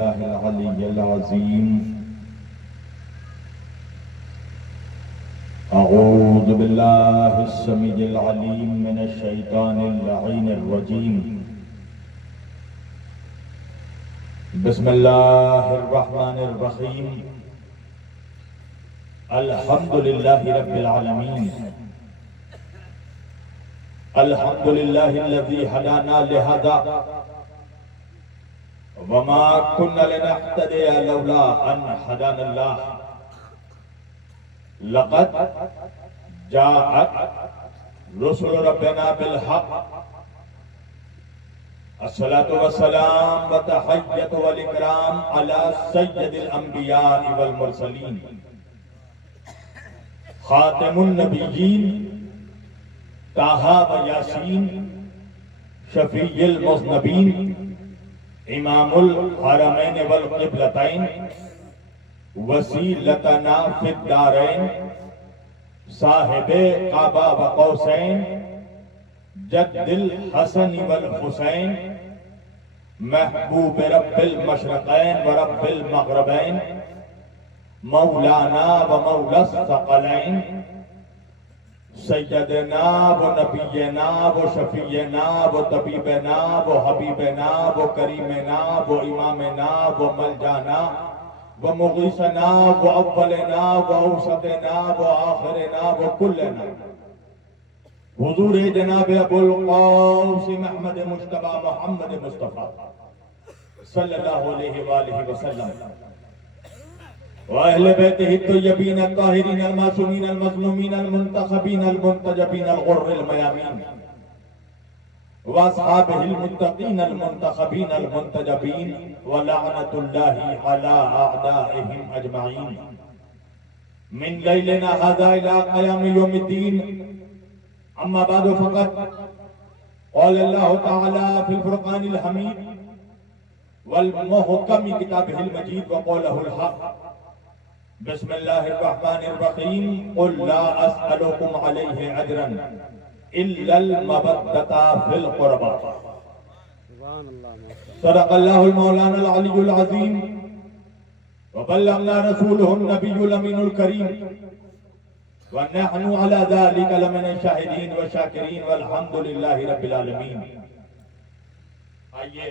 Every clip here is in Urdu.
بالله العلي العظيم أعوذ بالله السميع العليم من الشيطان اللعين الرجيم بسم الله الرحمن الرحيم الحمد لله رب العالمين الحمد لله الذي هدانا لهذا وما كنا لنهتدي لولا أن هدانا الله لقد جاءت رسل ربنا بالحق الصلاة والسلام والتحية والإكرام على سيد الأنبياء والمرسلين خاتم النبيين طه وياسين شفيع المذنبين امام الحرمين والقبلتين وسيلتنا في الدارين صاحب قبا وقوسين جد الحسن والحسين محبوب رب المشرقين ورب المغربين مولانا ومولى الثقلين سیدنا و نبینا و شفیعنا و طبیبنا و حبیبنا و کریمنا و امامنا و ملجانا و مغیثنا و اولنا و اوسطنا و آخرنا و کلنا حضور جناب ابو القاس محمد مجتبی محمد مصطفیٰ صلی اللہ علیہ وآلہ وسلم وأهل بيته الطيبين الطاهرين المعصومين المظلومين المنتخبين المنتجبين الغر الميامين وأصحابه المتقين المنتخبين المنتجبين ولعنة الله على أعدائهم أجمعين من ليلنا هذا إلى قيام يوم الدين أما بعد فقط قال الله تعالى في الفرقان الحميد والمحكم كتابه المجيد وقوله الحق بسم الله الرحمن الرحيم قل لا أسألكم عليه أجرا إلا المودة في القربى صدق الله المولانا العلي العظيم وبلغنا رسوله النبي الأمين الكريم ونحن على ذلك لمن الشاهدين والشاكرين والحمد لله رب العالمين. آئیے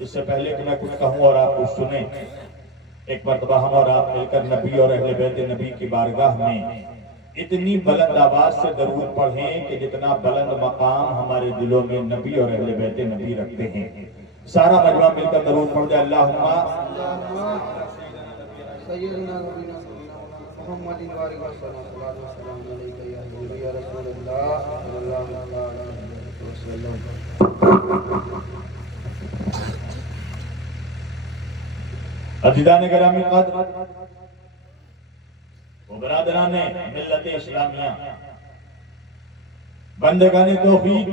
اس سے پہلے کہ میں کچھ کہوں اور آپ کچھ سنیں، ایک مرتبہ ہم اور آپ مل کر نبی اور اہل بیت نبی کی بارگاہ میں اتنی بلند آواز سے درود پڑھیں کہ جتنا بلند مقام ہمارے دلوں میں نبی اور اہل بیت نبی رکھتے ہیں. سارا مجمع مل کر درود پڑھ جائے. اللہم سیدنا محمد وآلہ وسلم علیکہ یا حبیبی یا رسول اللہ صلی اللہ علیہ وسلم. عزیزان گرامی قدر و برادران ملت اسلامیہ، بندگان توحید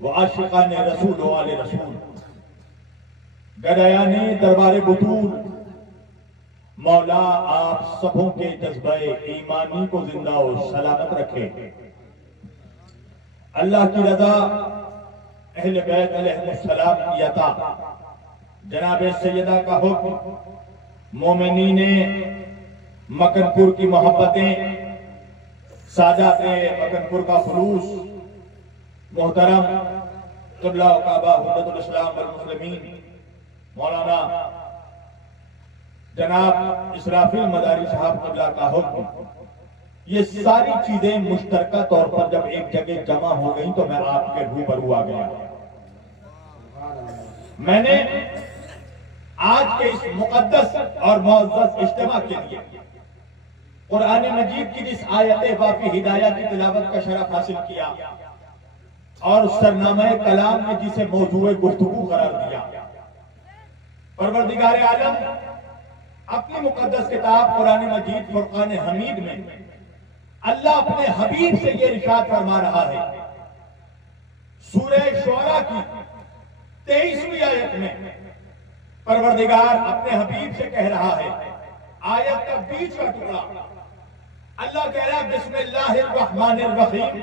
و عاشقان رسول و آل رسول، گدایان دربار بطول، مولا آپ سبوں کے جذبہ ایمانی کو زندہ و سلامت رکھے. اللہ کی رضا، اہل بیت علیہ السلام کی عطا، جناب سیدہ کا حکم، مومنین مکن پور کی محبتیں، سادات مکن پور کا خلوص، محترم قبلہ و کعبہ حجت الاسلام والمسلمین مولانا جناب اسرافیل مداری صاحب قبلہ کا حکم، یہ ساری چیزیں مشترکہ طور پر جب ایک جگہ جمع ہو گئیں تو میں آپ کے روبرو آ گیا. میں نے آج کے اس مقدس اور معزز اجتماع کے لیے قرآن مجید کی جس آیت وافی ہدایہ کی تلاوت کا شرف حاصل کیا اور سرنامہ کلام میں جسے موضوع گفتگو قرار دیا، پروردگار عالم اپنی مقدس کتاب قرآن مجید فرقان حمید میں اللہ اپنے حبیب سے یہ ارشاد فرما رہا ہے. سورہ شعراء کی 23ویں آیت میں پروردگار اپنے حبیب سے کہہ رہا ہے، آیت کا بیچ کا ٹکڑا اللہ کہہ رہا ہے بسم اللہ الرحمن الرحیم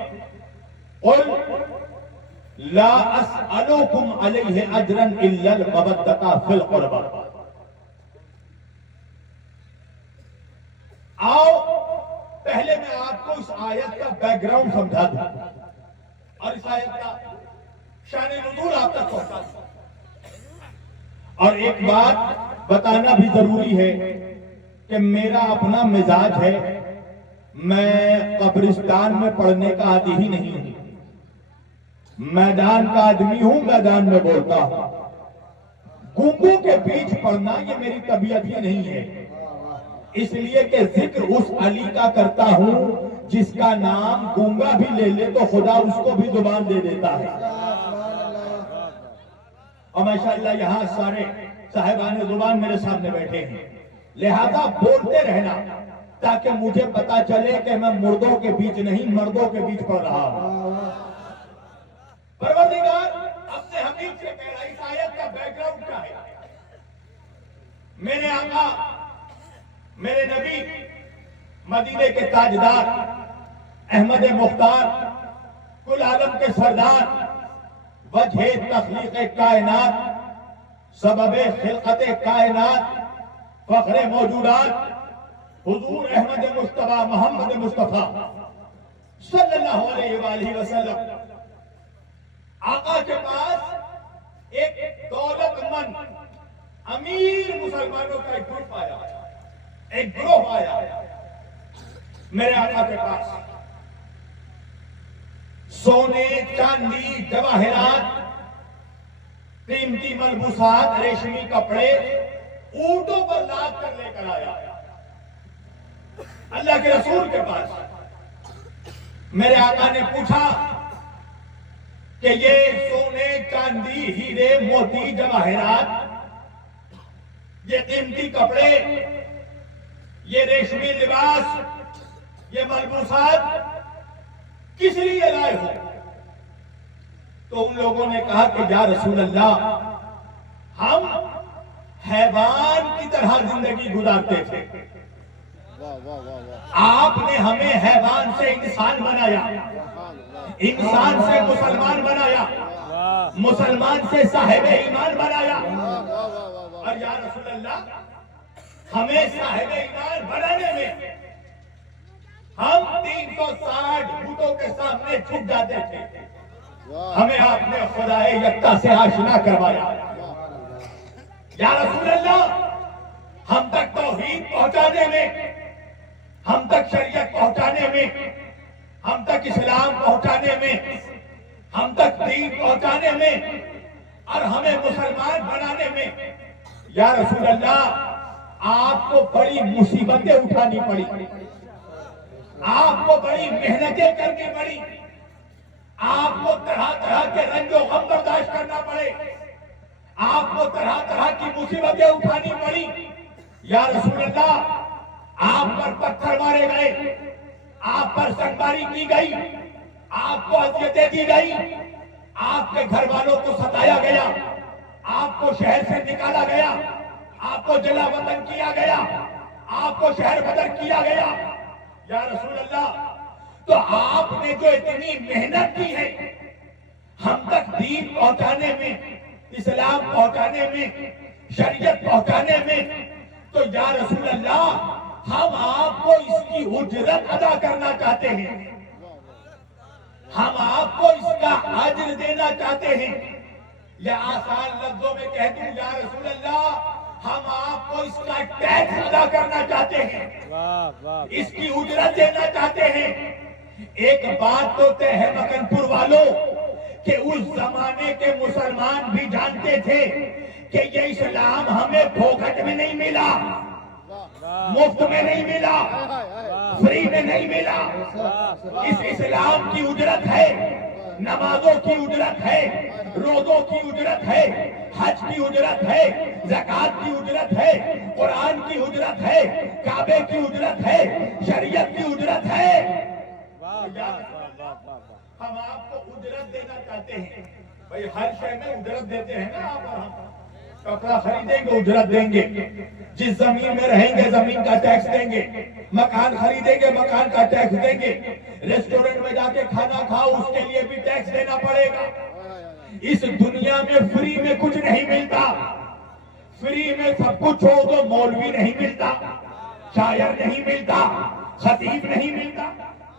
قل لا اسألکم علیہ اجرا الا المودۃ فی القربى. آؤ پہلے میں آپ کو اس آیت کا بیک گراؤنڈ سمجھا دوں اور اس آیت کا شان نزول آپ تک پہنچا دوں. اور ایک بات بتانا بھی ضروری ہے کہ میرا اپنا مزاج ہے، میں قبرستان میں پڑھنے کا عادی ہی نہیں ہوں. میدان کا آدمی ہوں، میدان میں بولتا ہوں. گونگوں کے بیچ پڑھنا یہ میری طبیعت ہی نہیں ہے، اس لیے کہ ذکر اس علی کا کرتا ہوں جس کا نام گونگا بھی لے لے تو خدا اس کو بھی زبان دے دیتا ہے. اور ماشاءاللہ یہاں سارے صاحبان زبان میرے سامنے بیٹھے ہیں، لہذا بولتے رہنا تاکہ مجھے پتا چلے کہ میں مردوں کے بیچ نہیں مردوں کے بیچ پڑھ رہا ہوں. پروردگار اپنے حبیب سے کہہ رہا ہے، اس آیت کا بیک گراؤنڈ کیا ہے؟ میرے آقا، میرے نبی، مدینے کے تاجدار، احمد مختار، کل عالم کے سردار، وجہ تخلیق کائنات، سبب خلقت کائنات، فخر موجودات، حضور احمد مصطفیٰ محمد مصطفیٰ صلی اللہ علیہ وآلہ وسلم. آقا کے پاس ایک دولت مند امیر مسلمانوں کا ایک گروپ آیا، ایک گروہ آیا میرے آقا کے پاس. سونے، چاندی، جواہرات، قیمتی ملبوسات، ریشمی کپڑے اونٹوں پر لاد کر لے کر آیا اللہ کے رسول کے پاس. میرے آقا نے پوچھا کہ یہ سونے، چاندی، ہیرے، موتی، جواہرات، یہ قیمتی کپڑے، یہ ریشمی لباس، یہ ملبوسات کس لیے لائے ہو؟ تو ان لوگوں نے کہا کہ یا رسول اللہ، ہم حیوان کی طرح زندگی گزارتے تھے، آپ نے ہمیں حیوان سے انسان بنایا، انسان سے مسلمان بنایا، مسلمان سے صاحب ایمان بنایا، اور یا رسول اللہ ہمیں صاحب ایمان بنانے میں ہم 360 بتوں کے سامنے جھک جاتے تھے. ہمیں آپ نے خدا یکتا سے آشنا کروایا. یا رسول اللہ، ہم تک توحید پہنچانے میں، ہم تک شریعت پہنچانے میں، ہم تک اسلام پہنچانے میں، ہم تک دین پہنچانے میں اور ہمیں مسلمان بنانے میں یا رسول اللہ آپ کو بڑی مصیبتیں اٹھانی پڑی، آپ کو بڑی محنتیں کرنی پڑی، آپ کو طرح طرح کے رنج و غم برداشت کرنا پڑے، آپ کو طرح طرح کی مصیبتیں اٹھانی پڑی. یا رسول اللہ، آپ پر پتھر مارے گئے، آپ پر سنگباری کی گئی، آپ کو اذیتیں دی گئی، آپ کے گھر والوں کو ستایا گیا، آپ کو شہر سے نکالا گیا، آپ کو جلا وطن کیا گیا، آپ کو شہر بدر کیا گیا. یا رسول اللہ، تو آپ نے جو اتنی محنت کی ہے ہم تک دین پہنچانے میں، اسلام پہنچانے میں، شریعت پہنچانے میں، تو یا رسول اللہ ہم آپ کو اس کی اجرت ادا کرنا چاہتے ہیں، ہم آپ کو اس کا اجر دینا چاہتے ہیں. یا آسان لفظوں میں کہہ دوں، یا رسول اللہ ہم آپ کو اس کا ٹیکس ادا کرنا چاہتے ہیں، اس کی اجرت دینا چاہتے ہیں. ایک بات تو طے ہے مکن پور والوں کہ اس زمانے کے مسلمان بھی جانتے تھے کہ یہ اسلام ہمیں پھوکٹ میں نہیں ملا، مفت میں نہیں ملا، فری میں نہیں ملا. اس اسلام کی اجرت ہے، نمازوں کی اجرت ہے، روزوں کی اجرت ہے، حج کی اجرت ہے، زکوٰۃ کی اجرت ہے، قرآن کی اجرت ہے، کعبے کی اجرت ہے، شریعت کی اجرت ہے. ہم آپ کو اجرت دینا چاہتے ہیں. بھائی ہر شے میں اجرت دیتے ہیں نا. آپ کپڑا خریدیں گے اجرت دیں گے، جس زمین میں رہیں گے زمین کا ٹیکس دیں گے، مکان خریدیں گے مکان کا ٹیکس دیں گے، ریسٹورنٹ میں جا کے کھانا کھاؤ اس کے لیے بھی ٹیکس دینا پڑے گا. اس دنیا میں فری میں کچھ نہیں ملتا. فری میں سب کچھ ہو تو مولوی نہیں ملتا, شاعر نہیں ملتا, خطیب نہیں ملتا.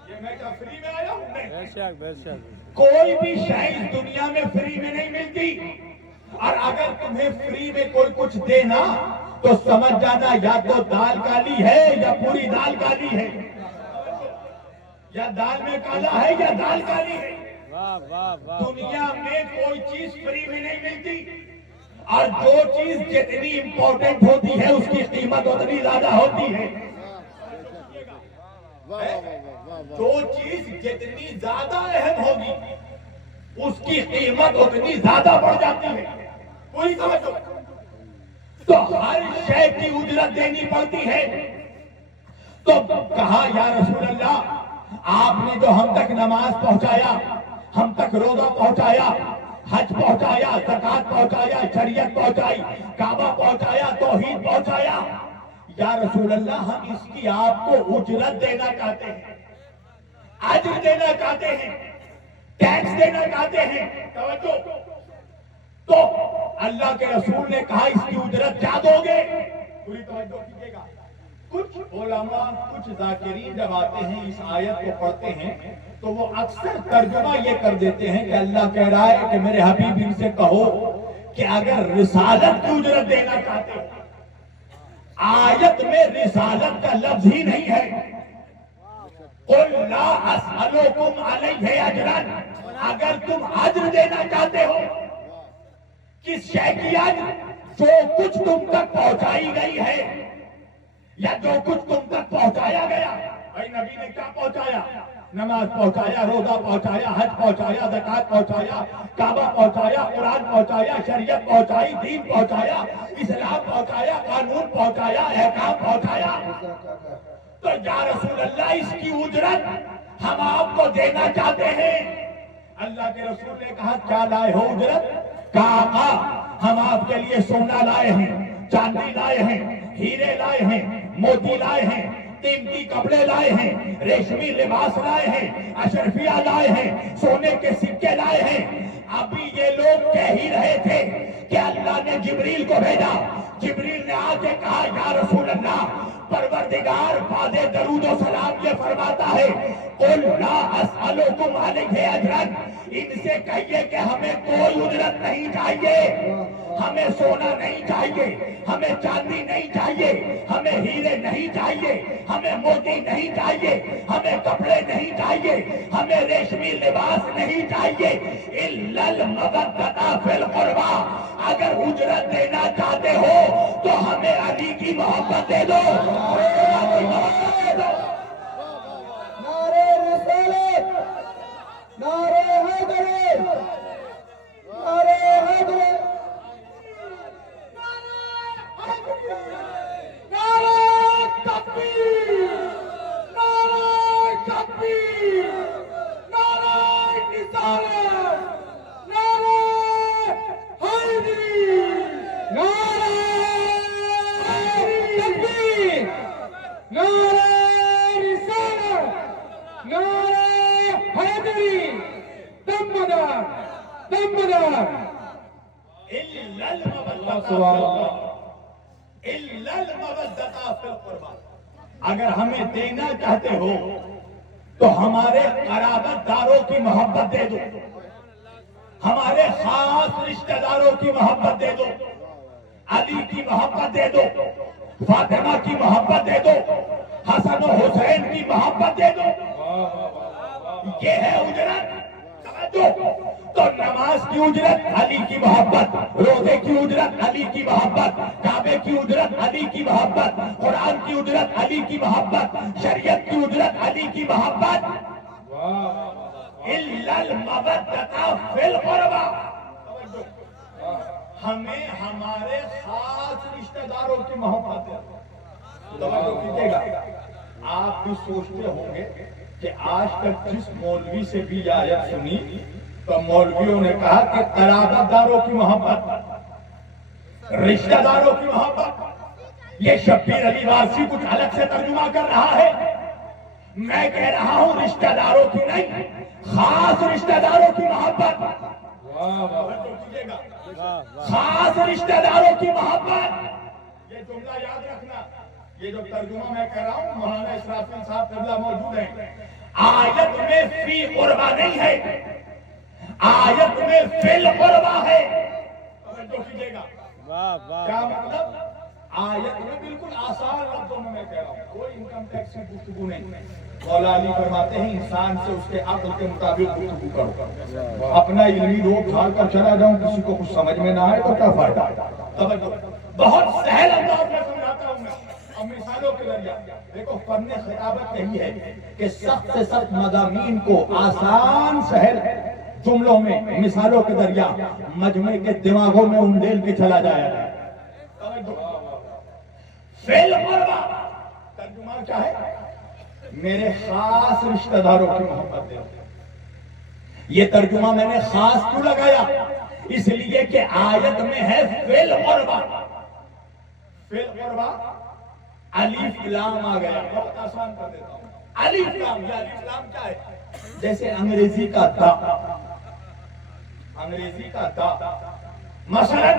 یہ میں کیا فری میں آیا ہوں؟ نہیں. کوئی بھی شے اس دنیا میں فری میں نہیں ملتی. اور اگر تمہیں فری میں کوئی کچھ دے نا تو سمجھ جانا یا تو دال کالی ہے یا پوری دال کالی ہے, یا دال میں کالا ہے یا دال کالی ہے. دنیا میں کوئی چیز فری میں نہیں ملتی, اور جو چیز جتنی امپورٹنٹ ہوتی ہے اس کی قیمت اتنی زیادہ ہوتی ہے. جو چیز جتنی زیادہ اہم ہوگی اس کی قیمت اتنی زیادہ بڑھ جاتی ہے. کوئی سمجھو تو ہر شے کی اجرت دینی پڑتی ہے. تو کہا یا رسول اللہ, آپ نے جو ہم تک نماز پہنچایا, ہم تک روزہ پہنچایا, حج پہنچایا, زکات پہنچایا, شریعت پہنچائی, کعبہ پہنچایا, توحید پہنچایا, یا رسول اللہ ہم اس کی آپ کو اجرت دینا چاہتے ہیں, اجر دینا چاہتے ہیں, ٹیکس دینا چاہتے ہیں. توجہ. تو اللہ کے رسول نے کہا اس کی اجرت کیا دو گے؟ پوری توجہ کیجیے گا. کچھ علماء, کچھ ذاکرین جب آتے ہیں اس آیت کو پڑھتے ہیں تو وہ اکثر ترجمہ یہ کر دیتے ہیں کہ اللہ کہہ رہا ہے کہ میرے حبیب ان سے کہو کہ اگر رسالت کی اجرت دینا چاہتے ہو. آیت میں رسالت کا لفظ ہی نہیں ہے. قل لا اسألکم علیہ اجرا, اگر تم اجر دینا چاہتے ہو کس شے کی اجر؟ جو کچھ تم تک پہنچائی گئی ہے یا جو کچھ تم تک پہنچایا گیا. بھائی نبی نے کیا پہنچایا؟ نماز پہنچایا, روزہ پہنچایا, حج پہنچایا, زکات پہنچایا, کعبہ پہنچایا, قرآن پہنچایا, شریعت پہنچائی, دین پہنچایا, اسلام پہنچایا, قانون پہنچایا, احکام پہنچایا. تو یا رسول اللہ اس کی اجرت ہم آپ کو دینا چاہتے ہیں. اللہ کے رسول نے کہا کیا لائے ہو اجرت؟ کہا ہم آپ کے لیے سونا لائے ہیں, چاندی لائے ہیں, ہیرے لائے ہیں, موتی لائے ہیں, قیمتی کپڑے لائے ہیں, ریشمی لباس لائے ہیں, اشرفیہ لائے ہیں, سونے کے سکے لائے ہیں. ابھی یہ لوگ کہہ ہی رہے تھے کہ اللہ نے جبریل کو بھیجا. جبریل نے آ کے کہا یا رسول اللہ, پروردگار بعد درود و سلام یہ فرماتا ہے قل لا اسألکم علیہ اجرا, ان سے کہیے کہ ہمیں کوئی اجرت نہیں چاہیے, ہمیں سونا نہیں چاہیے, ہمیں چاندی نہیں چاہیے, ہمیں ہیرے نہیں چاہیے, ہمیں موتی نہیں چاہیے, ہمیں کپڑے نہیں چاہیے, ہمیں ریشمی لباس نہیں چاہیے, الا المودۃ فی القربى. اگر اجرت دینا چاہتے ہو تو ہمیں علی کی محبت دے دو, اللہ کی محبت دے دو. نعرہ رسالت, نعرہ حیدری, نعرہ حیدری, نعرہ تکبیر, نعرہ تکبیر, نعرہ رسالت, نعرہ حیدری, نعرہ تکبیر, نعرہ رسالت, نعرہ حیدری. دمدار, دمدار. الا المودۃ فی القربى, الا المودۃ فی القربى. اگر ہمیں دینا چاہتے ہو تو ہمارے قرابت داروں کی محبت دے دو, ہمارے خاص رشتہ داروں کی محبت دے دو, علی کی محبت دے دو, فاطمہ کی محبت دے دو, حسن و حسین کی محبت دے دو. یہ ہے اجرت. تو نماز کی اجرت علی کی محبت, روزے کی اجرت علی کی محبت, کعبے کی اجرت علی کی محبت, قرآن کی اجرت علی کی محبت, شریعت کی اجرت علی کی محبت. الا المودۃ فی القربى. ہمیں ہمارے خاص رشتہ داروں کی محبت ہے. توجہ کیجیے گا. آپ بھی سوچتے ہوں گے کہ آج تک جس مولوی سے بھی یہ آیت سنی تو مولویوں نے کہا کہ قرابت داروں کی محبت, رشتہ داروں کی محبت. یہ شبیر علی وارثی کچھ الگ سے ترجمہ کر رہا ہے. میں کہہ رہا ہوں رشتہ داروں کی نہیں, خاص رشتہ داروں کی محبت. توجہ کیجیے گا، خاص رشتہ داروں کی محبت، یہ جملہ یاد رکھنا، یہ جو ترجمہ میں کہہ رہا ہوں مولانا اسرافیل صاحب قبلہ موجود ہیں، آیت میں فی قربا نہیں ہے، آیت میں فی القربا ہے، توجہ کیجیے گا، کیا مطلب؟ آیت میں بالکل آسان لفظوں میں کہہ رہا ہوں، کوئی انکم ٹیکس کی گفتگو نہیں، مولا علی فرماتے ہیں انسان سے اس کے عقل کے مطابق گفتگو کرو، اپنا علمی روپ ڈھال کر چلا جاؤں کسی کو کچھ سمجھ میں نہ آئے تو کیا فائدہ؟ توجہ، بہت سہل انداز میں سمجھاتا ہوں میں، اب مثالوں کے ذریعہ دیکھو، فن خطابت یہی ہے کہ سخت سے سخت مضامین کو آسان سہل جملوں میں مثالوں کے ذریعہ مجمع کے دماغوں میں انڈیل کے چلا جایا ہے۔ فعل قربا ترجمہ کیا ہے؟ میرے خاص رشتہ داروں کی محبت دے۔ یہ ترجمہ میں نے خاص کیوں لگایا؟ اس لیے کہ آیت میں ہے فعل قربا، فعل قربا الف لام آ گیا، بہت آسان کر دیتا ہوں، الف لام، یہ الف لام کیا ہے؟ جیسے انگریزی کا دا، انگریزی کا دا، مثلا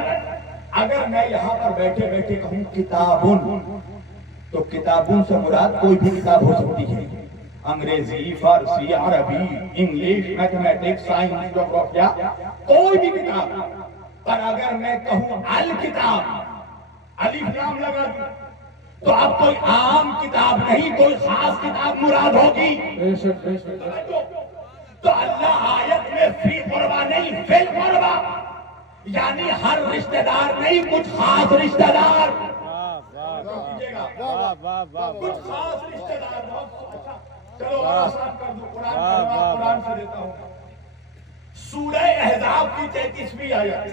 اگر میں یہاں پر بیٹھے بیٹھے کہوں کتابن، تو کتابن سے مراد کوئی بھی کتاب ہو سکتی ہے، انگریزی، فارسی، عربی، انگلش، میتھمیٹکس، سائنس، جغرافیہ، کوئی بھی کتاب۔ پر اگر میں کہوں الکتاب، الف لام لگا دوں تو اب کوئی عام کتاب نہیں، کوئی خاص کتاب مراد ہوگی۔ تو اللہ آیت میں فی قربا نہیں، فی قربا، یعنی ہر رشتہ دار نہیں، کچھ خاص رشتہ دار، کچھ خاص رشتہ دار۔ چلو آسان کر دوں، قرآن سے دیتا ہوں، سورہ احزاب کی 33ویں آیت،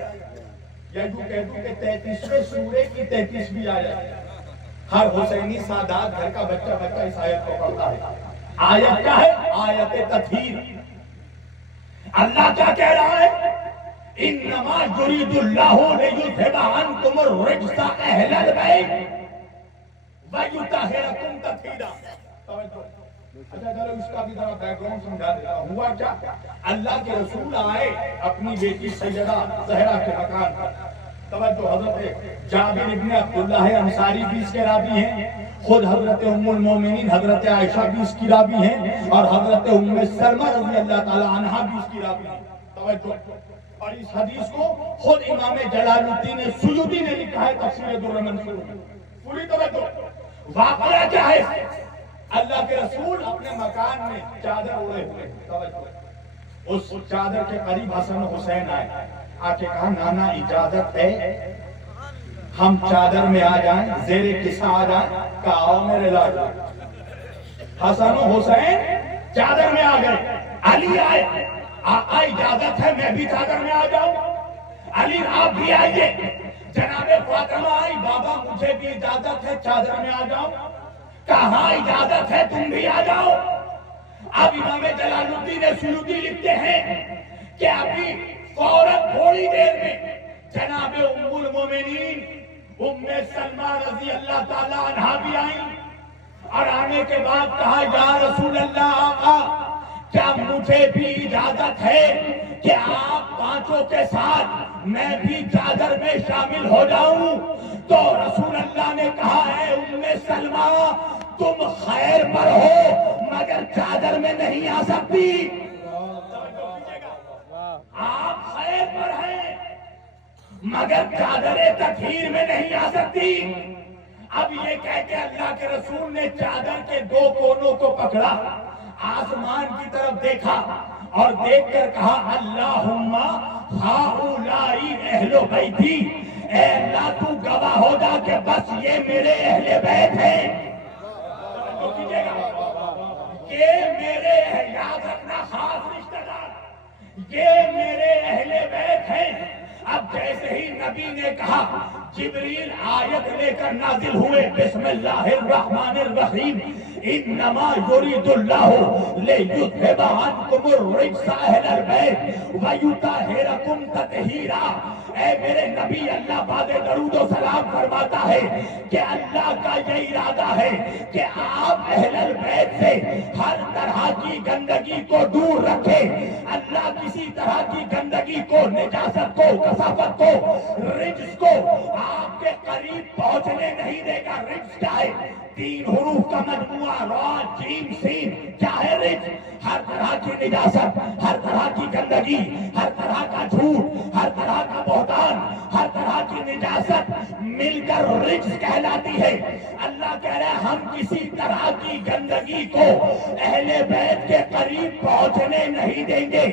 یا یوں کہہ دوں کہ 33ویں سورے کی 33ویں آیت، ہر حسینی سادات گھر کا بچہ اس آیت کو پڑھتا ہے۔ آیت کیا ہے؟ آیت تطہیر۔ اللہ کیا کہہ رہا ہے؟ انما یرید اللہ لیذھب عنکم الرجس اہل البیت ویطہرکم تطہیرا۔ اچھا چلو اس کا بھی ذرا بیک گراؤنڈ سمجھا دیتا ہوں۔ ہوا کیا؟ اللہ کے رسول آئے اپنی بیٹی سیدہ زہرا کے مکان پر، توجہ، حضرت جابر ابن عبداللہ انصاری بھی اس کے راوی ہیں، خود حضرت ام المومنین حضرت عائشہ بھی اس کی راوی ہیں، اور حضرت ام سلمہ رضی اللہ تعالی عنہا بھی اس کی راوی ہیں، توجہ۔ اور اس حدیث کو خود امام جلال الدین سیوطی نے لکھا ہے تفسیر در المنصور میں، پوری توجہ۔ واقعہ کیا ہے؟ اللہ کے رسول اپنے مکان میں چادر اوڑے ہوئے، توجہ، اس چادر کے قریب حسن و حسین آئے، آ کے کہا نانا اجازت ہے ہم چادر میں آ جائیں، زیر قصہ آ جائیں؟ کہا آؤ میرے لاڈ۔ حسن و حسین چادر میں آ گئے، علی آئے، آقا اجازت ہے میں بھی چادر میں آ جاؤں؟ علی آپ بھی آئیے۔ جناب فاطمہ آئی، بابا مجھے بھی اجازت ہے چادر میں آ جاؤں؟ کہاں اجازت ہے تم بھی آ جاؤ۔ اب امام جلال الدین سیوطی لکھتے ہیں کہ ابھی فوراً تھوڑی دیر میں جناب ام المومنین ام سلمہ رضی اللہ تعالی عنہا بھی آئیں، اور آنے کے بعد کہا یا رسول اللہ آقا کیا مجھے بھی اجازت ہے کہ آپ پانچوں کے ساتھ میں بھی چادر میں شامل ہو جاؤں؟ تو رسول اللہ نے کہا ہے ام سلمہ تم خیر پر ہو مگر چادر میں نہیں آ سکتی۔ آپ خیر پر ہیں مگر چادر تطہیر میں نہیں آ سکتی۔ اب یہ کہہ کے اللہ کے رسول نے چادر کے دو کونوں کو پکڑا، آسمان کی طرف دیکھا اور دیکھ کر کہا اللہم ہؤلائی اہل بیتی، اے اللہ تو گواہ ہو جا کہ بس یہ میرے اہل بیت ہیں۔ یہ میرے، یاد رکھنا، خاص رشتہ دار، یہ میرے اہل بیت ہیں۔ اب جیسے ہی نبی نے کہا جبریل آیت لے کر نازل ہوئے، بسم اللہ الرحمن الرحیم، انما یرید اللہ لیذھب عنکم الرجس اہل البیت ویطہرکم تطہیرا۔ اے میرے نبی، اللہ بعد درود و سلام فرماتا ہے کہ اللہ کا یہ ارادہ ہے کہ آپ اہل البیت سے ہر طرح کی گندگی کو دور رکھے، اللہ کسی طرح کی گندگی گندگی کو، نجاست کو، کثافت کو، رجس کو آپ کے قریب پہنچنے نہیں دے گا۔ رجس کیا ہے؟ 3 حروف کا مجموعہ، را جیم سین۔ کیا ہے رجس؟ ہر طرح کی نجاست، ہر طرح کی گندگی، ہر طرح کا جھوٹ، ہر طرح کا بہتان، ہر طرح کی نجاست مل کر رجس کہلاتی ہے۔ اللہ کہہ رہے ہیں ہم کسی طرح کی گندگی کو اہل بیت کے قریب پہنچنے نہیں دیں گے۔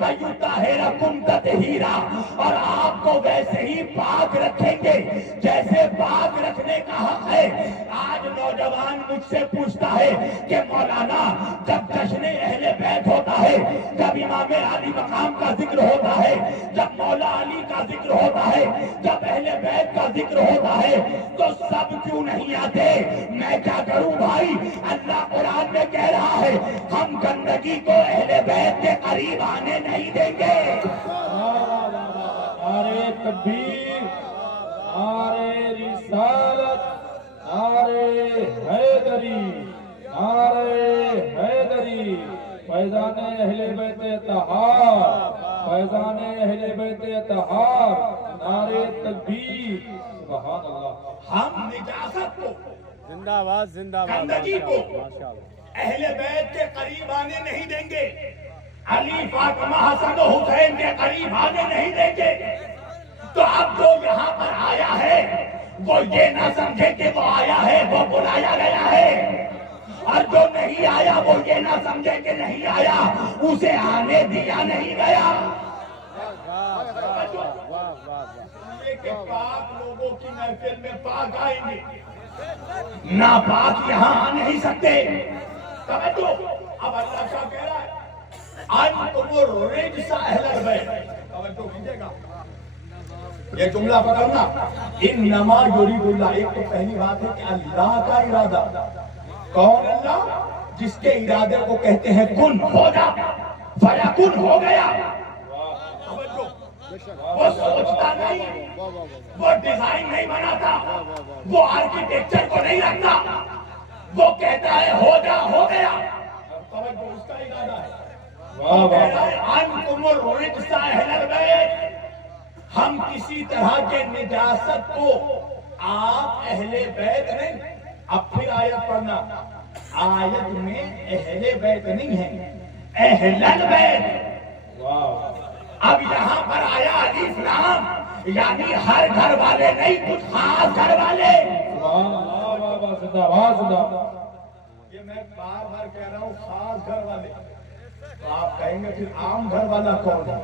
وَيُطَهِّرَكُمْ تَطْهِيرًا، اور آپ کو ویسے ہی پاک رکھیں گے جیسے پاک رکھنے کا حق ہے۔ آج نوجوان مجھ سے پوچھتا ہے کہ مولانا جب جشن اہل بیت ہوتا ہے، جب امام علی مقام کا ذکر ہوتا ہے، جب مولا علی کا ذکر ہوتا ہے، جب اہل بیت کا ذکر ہوتا ہے، تو سب کیوں نہیں آتے؟ میں کیا کروں بھائی؟ اللہ قرآن میں کہہ رہا ہے ہم گندگی کو اہل بیت کے قریب آنے نہیں دیں گے۔ نعرے تکبیر، نعرے رسالت، نعرے حیدری، نعرے حیدری، فیضان اہل بیت اطہار، فیضان اہل بیت اطہار، نعرے تکبیر، سبحان اللہ۔ ہم نجاست کو، زندہ آباد، زندہ آباد، گندگی کو ماشاء اللہ۔ اہل بیت کے قریب آنے نہیں دیں گے۔ علی، فاطمہ، حسن و حسین کے قریب آنے نہیں دیں گے۔ تو اب جو یہاں پر آیا ہے وہ یہ نہ سمجھے کہ وہ آیا ہے، وہ بلایا گیا ہے، اور جو نہیں آیا وہ یہ نہ سمجھے کہ نہیں آیا، اسے آنے دیا نہیں گیا۔ کہ پاک لوگوں کی محفل میں پاک آئیں گے، ناپاک یہاں آ نہیں سکتے۔ توجہ، اب اللہ کیا کہہ رہا ہے؟ انتم الرجس اہل البیت۔ توجہ کیجئے گا، یہ جملہ پکڑنا، انما یرید اللہ۔ ایک تو پہلی بات ہے کہ اللہ کا ارادہ، کون اللہ؟ جس کے ارادے کو کہتے ہیں کن، ہو جا، فیکن، ہو گیا۔ وہ سوچتا نہیں، وہ ڈیزائن نہیں بناتا، وہ آرکیٹیکچر کو نہیں رکھتا، وہ کہتا ہے ہو جا، ہو گیا۔ توجہ، اس کا ارادہ ہے۔ وہ کہہ رہا ہے انتم الرجس اہل البیت، ہم کسی طرح کے نجاست کو آپ اہل بیت نہیں۔ اب پھر آیت پڑھنا، آیت میں اہل بیت نہیں ہے، اہل البیت۔ اب یہاں پر آیا الف لام، یعنی ہر گھر والے نہیں، کچھ خاص گھر والے۔ زندہ آباد، زندہ آباد۔ یہ میں بار بار کہہ رہا ہوں، خاص گھر والے۔ تو آپ کہیں گے پھر عام گھر والا کون ہے؟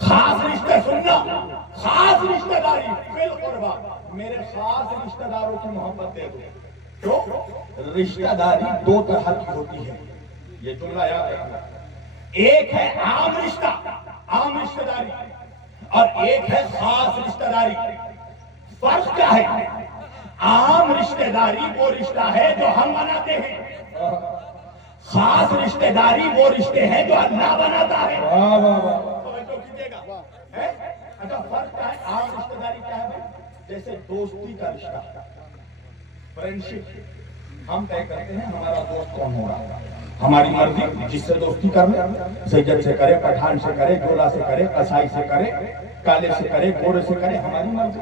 خاص رشتے سننا، خاص رشتہ داری بالقربہ، میرے خاص رشتہ داروں کی محبت دے دو۔ تو رشتہ داری 2 طرح کی ہوتی ہے، یہ جملہ یاد رکھنا۔ ایک ہے عام رشتہ، عام رشتہ داری، اور ایک ہے خاص رشتہ داری۔ فرق کیا ہے؟ عام رشتہ داری وہ رشتہ ہے جو ہم بناتے ہیں، خاص رشتہ داری وہ رشتے ہیں جو اللہ بناتا ہے۔ توجہ کیجئے گا، اچھا فرق کیا ہے؟ عام رشتہ داری کیا ہے؟ جیسے دوستی کا رشتہ، فرینڈشپ، ہم طے کرتے ہیں ہمارا دوست کون ہوگا، ہماری مرضی، جس سے دوستی کرے، سید سے کرے، پٹھان سے کرے، جولا سے کرے، قصائی سے کرے، کالے سے کرے، گورے سے کرے، ہماری مرضی،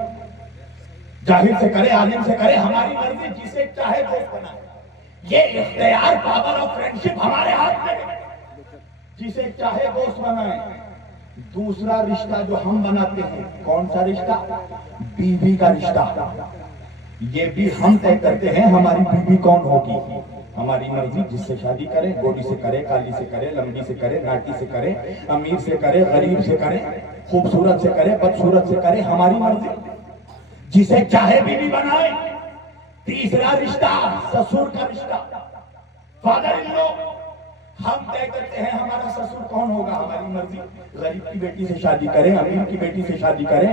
جاہل سے کرے، عالم سے کرے، ہماری مرضی، جسے چاہے دوست بنائے۔ یہ اختیار، پاور آف فرینڈشپ ہمارے ہاتھ میں ہے، جسے چاہے دوست بنائے۔ دوسرا رشتہ جو ہم بناتے ہیں، کون سا رشتہ؟ بیوی کا رشتہ۔ یہ بھی ہم طے کرتے ہیں ہماری بیوی کون ہوگی، ہماری مرضی، جس سے شادی کرے، گوری سے کرے، کالی سے کرے، لمبی سے کرے، ناٹی سے کرے، امیر سے کرے، غریب سے کرے، خوبصورت سے کرے، بدصورت سے کرے، ہماری مرضی، جسے چاہے بیوی بنائے۔ تیسرا رشتہ سسر کا رشتہ، فادر ان لو، ہم طے کرتے ہیں ہمارا سسر کون ہوگا، ہماری مرضی، غریب کی بیٹی سے شادی کرے، امیر کی بیٹی سے شادی کرے،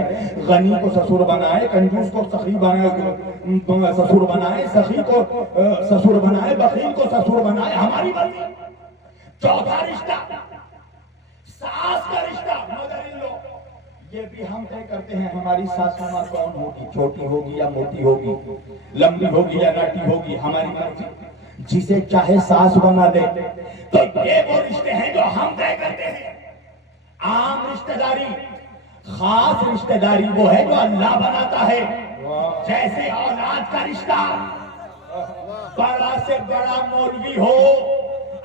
غنی کو سسر بنائے، کنجوس کو سخی بنائے، سسر بنائے، سخی کو سسر بنائے، بخیل کو سسر بنائے، ہماری مرضی۔ چوتھا رشتہ ساس کا رشتہ، مدر ان لو، یہ بھی ہم طے کرتے ہیں ہماری ساس ماں کون ہوگی، چھوٹی ہوگی یا موٹی ہوگی، لمبی ہوگی یا ناٹی ہوگی، ہماری مرضی، جسے چاہے ساس بنا لے۔ تو یہ وہ رشتے ہیں جو ہم طے کرتے ہیں۔ عام رشتہ داری، خاص رشتہ داری وہ ہے جو اللہ بناتا ہے. جیسے اولاد کا رشتہ، بڑا سے بڑا مولوی ہو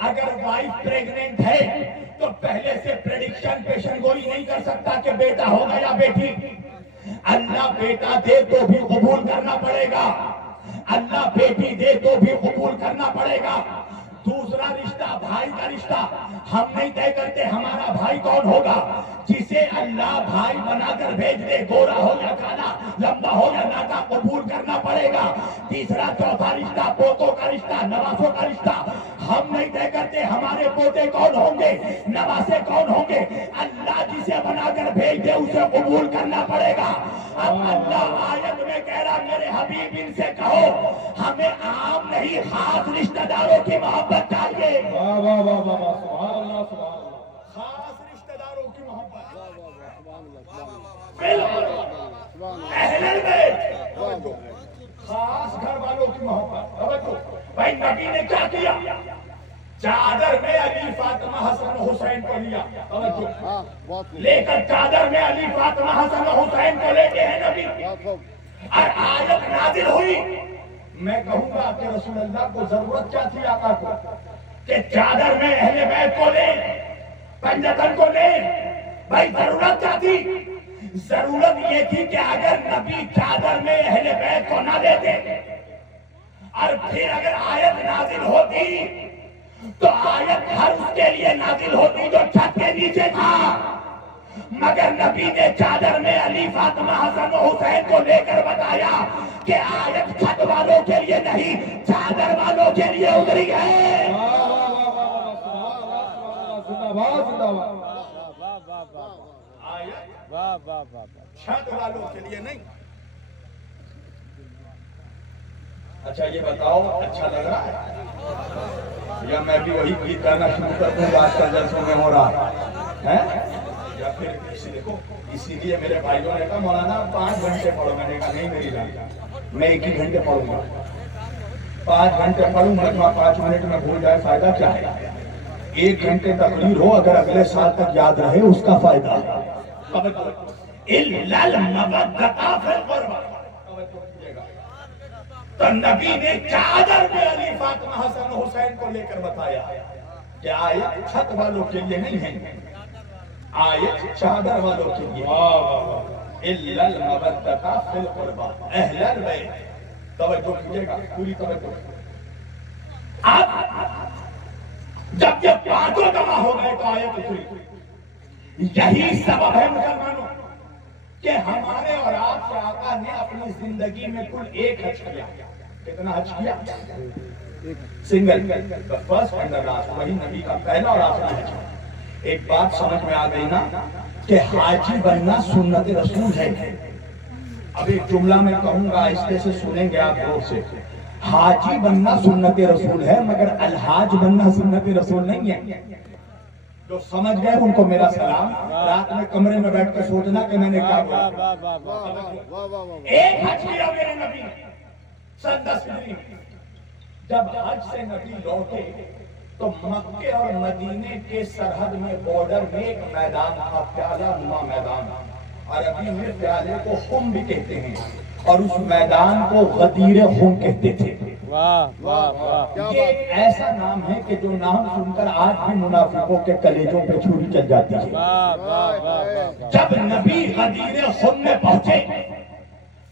اگر وائف پریگننٹ ہے تو پہلے سے پریڈکشن پیشن گوئی نہیں کر سکتا کہ بیٹا ہوگا یا بیٹی. اللہ بیٹا دے تو بھی قبول کرنا پڑے گا، اللہ بیٹی دے تو بھی قبول کرنا پڑے گا. دوسرا رشتہ بھائی کا رشتہ، ہم نہیں طے کرتے ہمارا بھائی کون ہوگا، جسے اللہ بھائی بنا کر بھیج دے، گورا ہو یا کالا، لمبا ہو یا ناٹا، قبول کرنا پڑے گا. تیسرا چوتھا رشتہ پوتوں کا رشتہ، نواسوں کا رشتہ، ہم نہیں طے کرتے ہمارے پوتے کون ہوں گے، نواسے کون ہوں گے. اللہ جسے بنا کر بھیج دے اسے قبول کرنا پڑے گا. اب اللہ آیت میں کہہ رہا میرے حبیب ان سے کہو ہمیں عام نہیں خاص رشتہ داروں کی محبت چاہیے. واہ واہ واہ واہ واہ، سبحان اللہ سبحان اللہ. خاص رشتہ داروں کی محبت، بالکل اہل البیت، خاص گھر والوں کی محبت. توجہ بھائی، نبی نے کیا کیا؟ چادر میں علی فاطمہ حسن حسین کو لیا. توجہ، لے کر چادر میں علی فاطمہ حسن حسین کو لے کے ہیں نبی، اور آیت نازل ہوئی. میں کہوں گا کہ رسول اللہ کو ضرورت کیا تھی آقا کو کہ چادر میں اہل بیت کو لے، پنجتن کو لے؟ بھائی ضرورت کیا تھی؟ ضرورت یہ تھی کہ اگر نبی چادر میں اہل بیت کو نہ دیتے اور پھر اگر آیت نازل ہوتی تو آیت ہر اس کے لیے نازل ہوتی جو چھت کے نیچے تھا. مگر نبی نے چادر میں علی فاطمہ حسن و حسین کو لے کر بتایا کہ آیت چھت والوں کے لیے نہیں چادر والوں کے لیے اتری ہے. واہ واہ واہ واہ واہ، سبحان اللہ سبحان اللہ، زندہ باد زندہ باد. آیت واہ واہ واہ. چھت والوں کے لیے نہیں. اچھا یہ بتاؤ اچھا لگ رہا ہے یا میں بھی وہی گیت گانا شروع کر دوں آج کل جلسوں میں ہو رہا ہے؟ یا پھر اسی لیے میرے بھائیوں نے کہا مولانا 5 گھنٹے پڑھو. میں نے کہا نہیں میری بات، میں 1 ہی گھنٹے پڑھوں گا. 5 گھنٹے پڑھوں گا، 5 منٹ میں بھول جائے فائدہ کیا ہے؟ 1 گھنٹے تقریر ہو اگر اگلے سال تک یاد رہے اس کا فائدہ. تو نبی نے چادر میں علی فاطمہ حسن حسین کو لے کر بتایا کہ آیت چھت والوں کے لیے نہیں ہے، آیت چادر والوں کے لیے. الا المودۃ فی القربى اہل البیت. توجہ کیجیے گا، پوری توجہ. اب جب یہ پانچوں جمع ہو گئے تو آیت اتری. یہی سبب ہے مسلمانوں کہ ہمارے اور آپ کے آقا نے اپنی زندگی میں کل 1 حج کیا. کتنا حج کیا؟ سنگل، فرسٹ اینڈ لاسٹ، وہی نبی کا پہلا اور آخری حج. ایک بات سمجھ میں آ گئی نا کہ حاجی بننا سنت رسول ہے. اب ایک جملہ میں کہوں گا آہستہ سے سنیں گے آپ غور سے. حاجی بننا سنت رسول ہے مگر الحاج بننا سنت رسول نہیں ہے. جو سمجھ گئے ان کو میرا سلام. رات میں کمرے میں بیٹھ کر سوچنا کہ میں نے کیا بولا. 1 حج کیا میرے نبی نے سن 10 ہجری میں. جب حج سے نبی لوٹے تو مکے اور مدینے کے سرحد میں بارڈر میں ایک میدان تھا، پیالہ نما میدان. عربی میں پیالے کو خم بھی کہتے ہیں اور اس میدان کو غدیر خم کہتے تھے. واہ واہ واہ. یہ ایک ایسا نام ہے کہ جو نام سن کر آج بھی منافقوں کے کلیجوں پہ چھری چل جاتی ہے. واہ واہ واہ. جب نبی غدیر خم میں پہنچے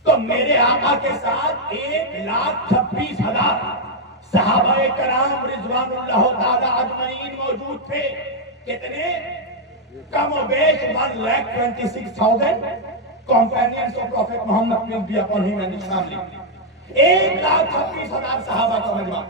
تو میرے آقا کے ساتھ 1,26,000 صحابہ کرام رضوان اللہ تعالی اجمعین موجود تھے. کتنے؟ کم و بیش 1,26,000 companions of Prophet Muhammad will be upon him and his family. 1,26,000 صحابہ کا مجمع.